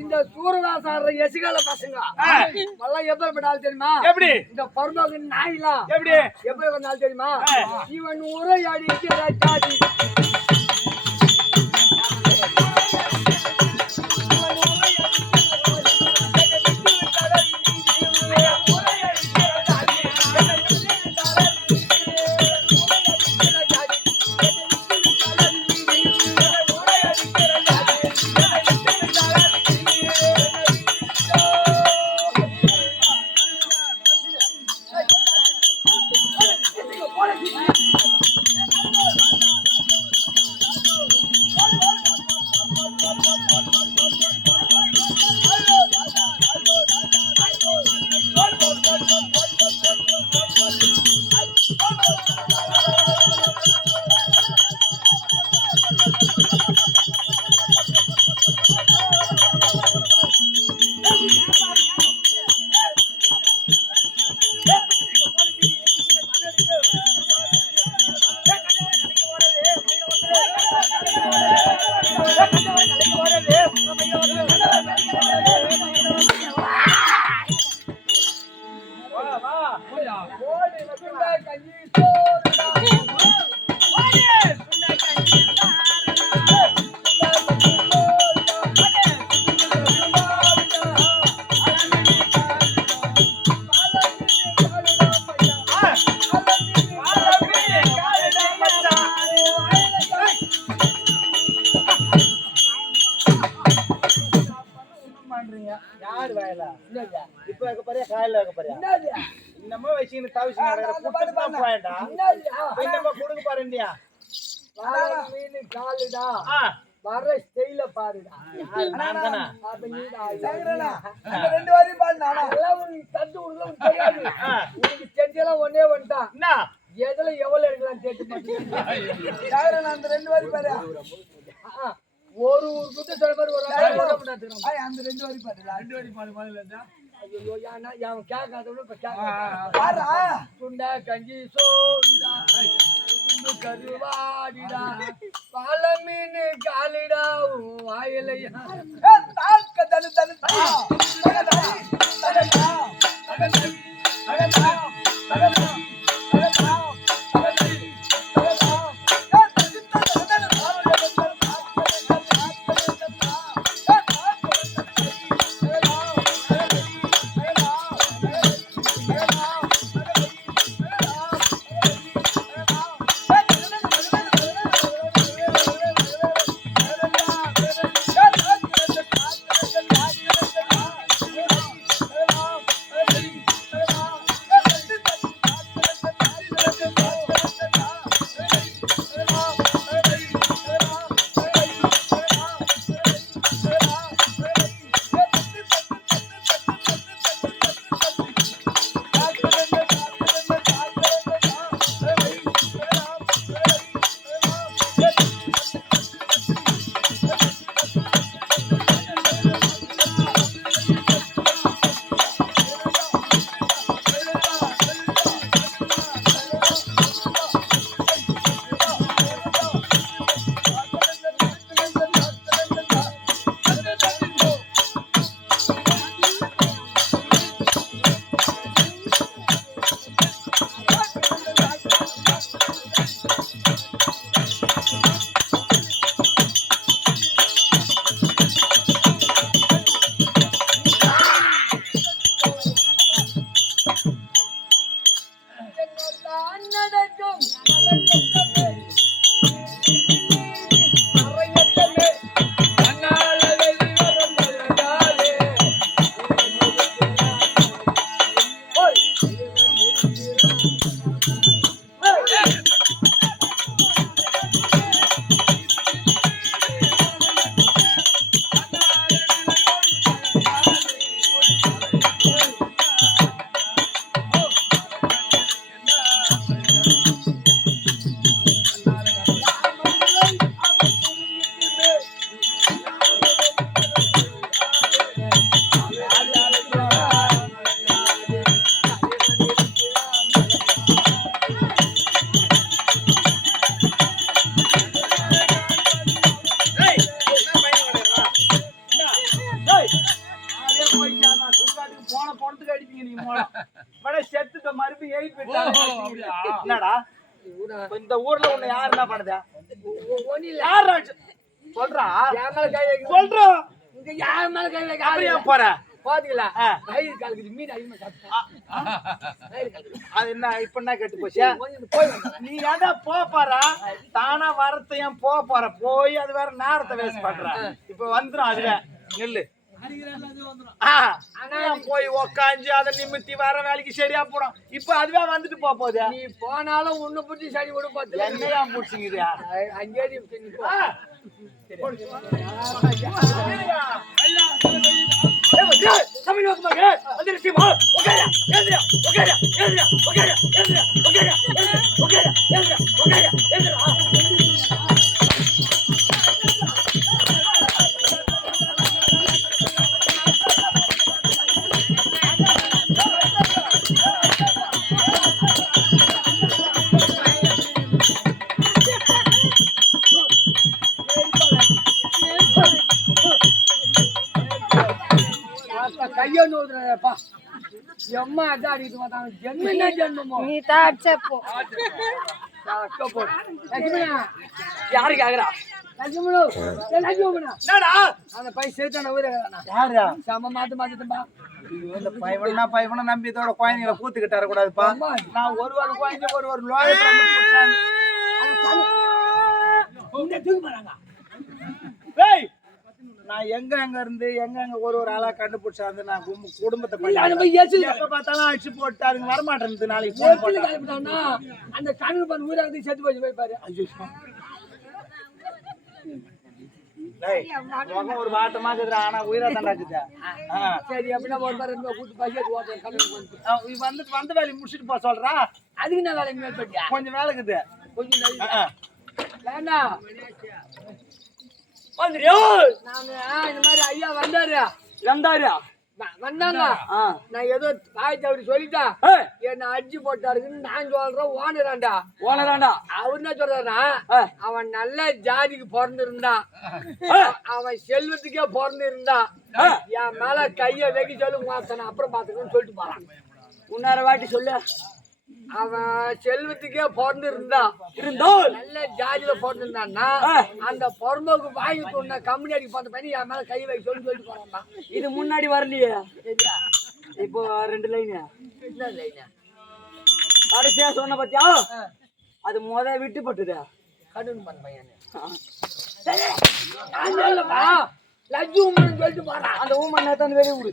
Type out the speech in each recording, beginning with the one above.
இந்த சூரதாசார எசிகால பசங்க எல்லாம் எப்படி பண்ணாலும் தெரியுமா? எப்படி இந்த பரலோக நாயிலாம் எப்படி பண்ணாலும் தெரியுமா? இவன் உரையாடி யாரு வயல இப்ப இருக்க பாரு காயில இருக்க பாரு இன்னமா வச்சின்னு தாவிச்சு குடுத்து தான் போயடா இன்னமா குடுங்க பாருண்டியா மீன் காலுடா வர ஸ்டைல பாருடா நான் தான அப்ப நீடா சங்கரனா அந்த ரெண்டு வாரி பாடுனா எல்லாம் ஒரு தட்டு உள்ள தெரியாது உங்களுக்கு செஞ்சலாம் ஒண்ணே வந்துடா என்ன எதுல எவ்வளவு எடுக்கலாம் கேட்டு பாத்தீங்க சங்கரனா அந்த ரெண்டு வாரி பாரு ஒரு குத்து சொல்ற மாதிரி ஒரு அந்த ரெண்டு வாரி பாடுடா ரெண்டு வாரி பாடு பாடலடா ஐயோ யானா யாவ கேக்காதவன இப்ப கேக்க பாரு சுண்டா கஞ்சி சோடா துண்டு கருவாடிடா பாலமீன் காலிடா வாயிலையா தாக்க தன தன தன போயிட்டா நான் சுடுகாட்டுக்கு போன பணத்துக்கு அடிப்பீங்க நீங்க போன செத்துட்ட மறுபடியும் எழுப்பி என்னடா இந்த ஊர்ல உன்னை யாரு என்ன பண்ணுதா யாரு சொல்றா சொல்றோம் இங்க யாரு மேல கை வைக்க அப்படியே போற பாத்தீங்களா வயிறு கலக்குது மீன் அதிகமா சாப்பிட்டா அது என்ன இப்ப என்ன கெட்டு போச்சு நீ ஏதா போறா தானா வரத்தையும் போற போய் அது வேற நேரத்தை வேஸ்ட் பண்ற இப்ப வந்துடும் அதுவே நெல்லு போய் உக்காஞ்சு அதை நிமித்தி வர வேலைக்கு சரியா போடும் இப்ப அதுவே வந்துட்டு போகுது நீ போனாலும் ஒண்ணு புடிச்சு சரி கூட பார்த்து என்னையா முடிச்சுங்குது அங்கே கையோ நோதுறப்பா எம்மா அதான் அடிக்கிட்டு பார்த்தாங்க ஜென்ம ஜென்மமோ நீ தான் செப்போ யாருக்கு ஆகுறா அந்த பை சேர்த்தான யாரா சம மாத்தும்பா இந்த பைவனா பைவனா நம்பி இதோட குழந்தைங்களை கூத்துக்கிட்டார கூடாதுப்பா நான் ஒரு குழந்தை ஒரு லோய நான் எங்க இருந்து எங்க ஒரு ஆளா கண்டுபிடிச்சாந்து நான் குடும்பத்தை பார்த்தாலும் அடிச்சு போட்டு அதுங்க வரமாட்டேன் நாளைக்கு அந்த கண்ணு பண்ண ஊராக செத்து போச்சு போய் பாரு ஒரு வாட்டமா இருக்குதுடா ஆனா உயிரா தாண்டாக்குது சரி அப்படின்னா ஒரு மாதிரி கூட்டு பசி வந்த வேலையை முடிச்சுட்டு போ சொல்றா அதுக்கு என்ன வேலை மேற்பட்டியா கொஞ்சம் வேலை இருக்குது கொஞ்சம் வேண்டாம் வந்துரு இந்த மாதிரி ஐயா வந்தாரு வந்தாங்க நான் ஏதோ தாய் தவறி சொல்லிட்டேன் என்ன அடிச்சு போட்டாருன்னு நான் சொல்றேன் ஓனராண்டா அவர் என்ன சொல்றாருன்னா அவன் நல்ல ஜாதிக்கு பிறந்திருந்தான் அவன் செல்வத்துக்கே பிறந்திருந்தான் என் மேல கைய வெகி சொல்லு அப்புறம் பாத்துக்கணும்னு சொல்லிட்டு போறான் உன்னார வாட்டி சொல்லு அவன் செல்வத்துக்கே பிறந்திருந்தான் நல்ல ஜாதியில பிறந்திருந்தான்னா அந்த பொறம்போக்கு வாங்கி கொண்ட கம்பெனி அடிக்க பார்த்த பையன் என் மேல கை வைக்க சொல்லிட்டு போறான் இது முன்னாடி வரலையே இப்போ 2 லைன் கடைசியா சொன்ன பத்தியா அது விட்டு போட்டுதா கடுன்னு பண்ண பையன் லஜ்ஜு ஊமன் சொல்லிட்டு போறான் அந்த ஊமன் நேத்தான் வெளியே விடு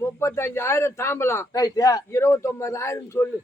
35,000 தாம்பலாம் 29,000 சொல்லு